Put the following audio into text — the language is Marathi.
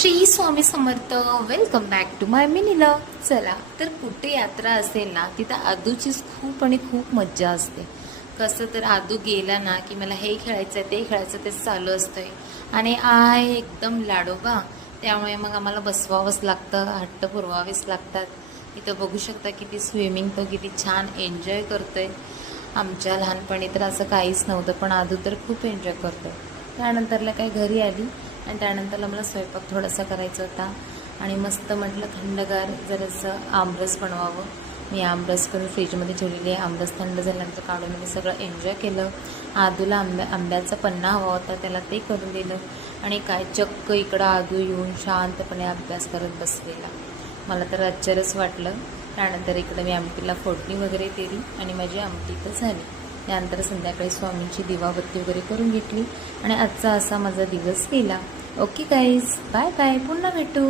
Shri Swami Samarth. Welcome back to my mini vlog. चला तर कुठे यात्रा असेल ना तिथं आदूचीच खूप आणि खूप मज्जा असते. कसं तर आदू गेला ना की मला हे खेळायचं ते खेळायचं तेच चालू असतंय आणि आहे एकदम लाडोबा. त्यामुळे मग आम्हाला बसवावंच लागतं, हट्ट पुरवावेच लागतात. इथं बघू शकता किती स्विमिंग तो किती छान एन्जॉय करतोय. आमच्या लहानपणी तर असं काहीच नव्हतं, पण आदू तर खूप एन्जॉय करतोय. त्यानंतरला काही घरी आली आणि त्यानंतरला मला स्वयंपाक थोडासा करायचा होता आणि मस्त म्हटलं थंडगार जरासं आमरस बनवावं. मी आमरस करून फ्रीजमध्ये ठेवलेली आहे. आमरस थंड झाल्यानंतर काढून मी सगळं एन्जॉय केलं. आदूला आंब्याचा पन्ना हवा होता, त्याला ते करून दिलं आणि काय चक्क इकडं आदू येऊन शांतपणे अभ्यास करत बसलेला. मला तर आश्चर्यच वाटलं. त्यानंतर इकडं मी आमटीला फोडणी वगैरे केली आणि माझी आमटी तर झाली. त्यानंतर संध्याकाळी स्वामींची दिवाबत्ती वगैरे करून घेतली आणि आजचा असा माझा दिवस गेला. ओके गाईज, बाय बाय, पुन्हा भेटू.